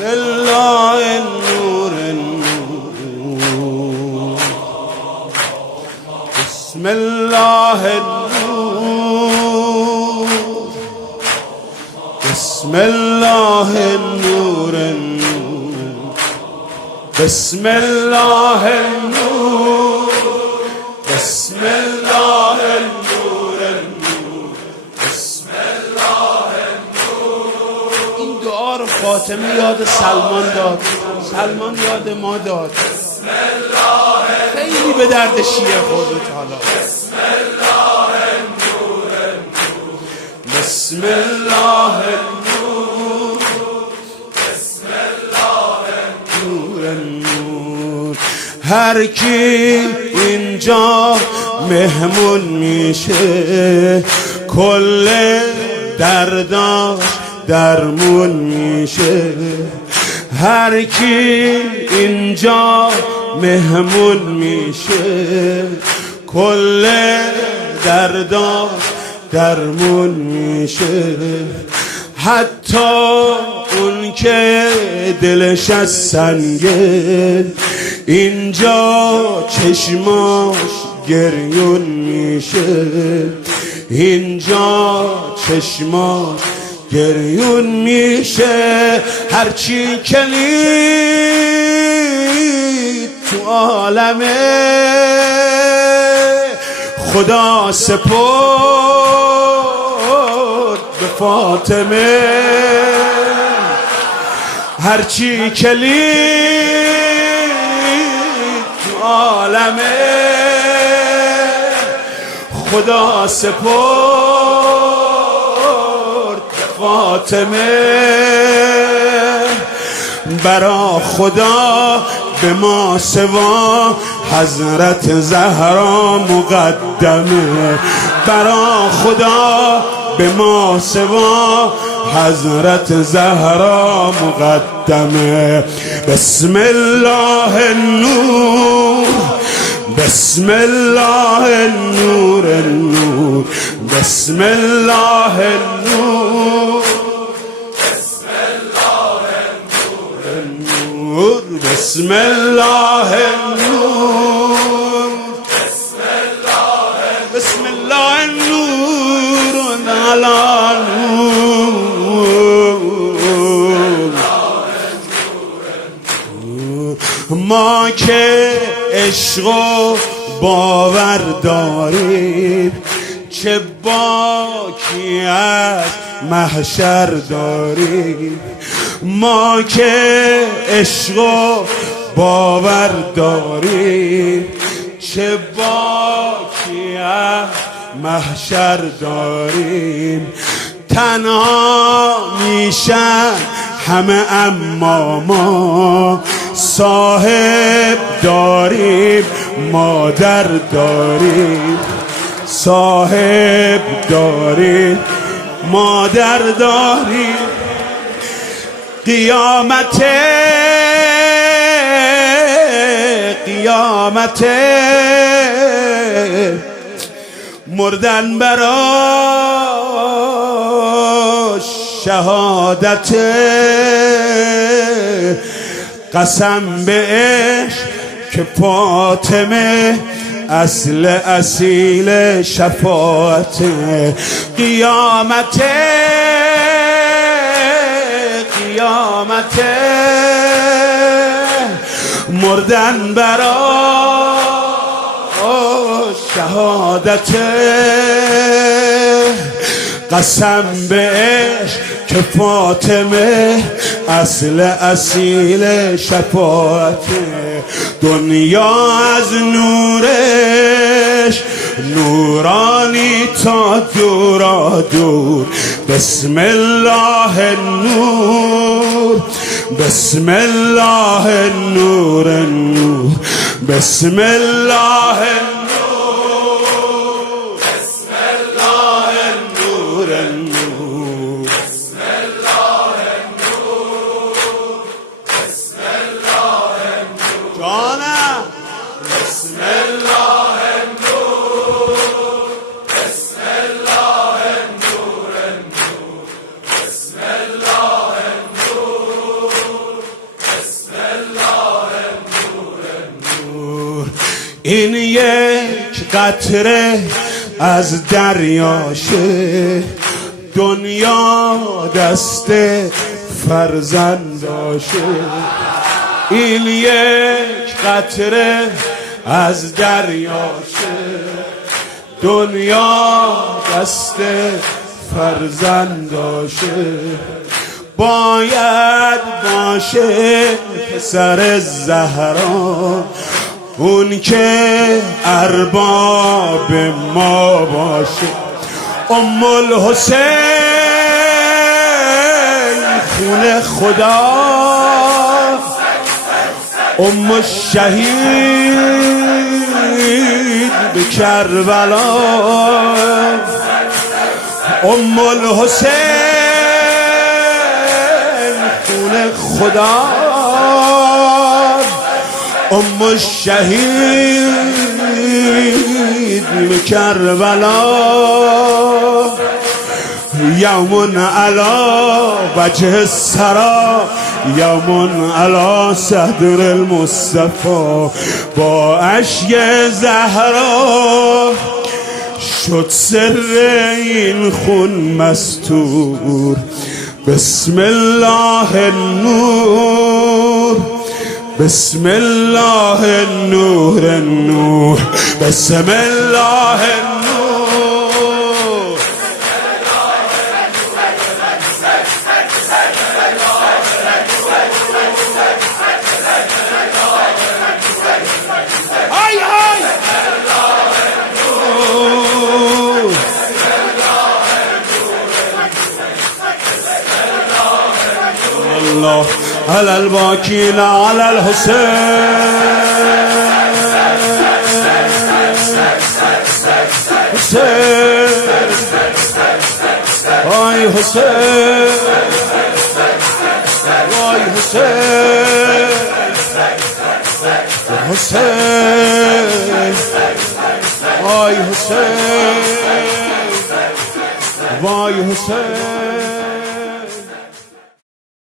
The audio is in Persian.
الله النور النور بسم الله النور بسم الله النور النور بسم الله النور بسم الله النور النور بسم الله النور. این دعا رو فاطمه یاد سلمان داد، سلمان یاد ما داد. خیلی به درد شیعه خورد حالا. بسم الله النور النور بسم الله النور بسم الله النور النور. هر کی اینجا مهمون میشه کل درداش درمون میشه. هر کی اینجا مهمون میشه کل درداش درمون میشه. حتی اون که دلش از سنگه اینجا چشماش گریون میشه. اینجا چشماش گریون میشه. هرچی کلید تو عالمه خدا سپرد به فاطمه. هرچی کلید تو عالمه خدا سپرد فاطمه. برا خدا به ما سوا حضرت زهرا مقدمه. برا خدا به ما سوا حضرت زهرا مقدمه. بسم الله النور بسم الله النور النور بسم الله النور بسم الله النور النور بسم الله النور بسم الله النور على نور. ما که عشق و باور داریم چه باکی از محشر داریم. ما که عشق و باور داریم چه باکی از محشر داریم. تنها میشن همه اما ما صاحب داریم مادر داریم. صاحب داریم مادر داریم. قیامت قیامت مردن براش شهادت. قسم به عشق که فاطمه اصل اصیل شفاعت. قیامت قیامت مردن براش شهادت. قسم به عشق که فاطمه اصل اصیل شفاعت. دنیا از نورش نورانی تا دورا دور. بسم الله النور بسم الله النور النور بسم الله النور بسم الله النور النور بسم الله النور بسم الله النور جانم بسم الله النور بسم الله النور النور بسم الله النور این یک قطره از دریاشه، دنیا دست فرزنداشه. این یک قطره از دریاشه، دنیا دست فرزنداشه. باید باشه پسر زهرا، اون که ارباب ما باشه. ام الحسین خون خدا، ام الشهید به کربلا. ام الحسین خون خدا، ام الشهید به کربلا. یوم علا وجه السرا، یوم علا صدر المصطفى. با اشک زهرا شد سر این خون مستور. بسم الله النور، بسم الله النور النور، بسم الله النور. الله على الباكين على الحسين، حسين اي حسين، اي حسين، حسين اي حسين، اي حسين.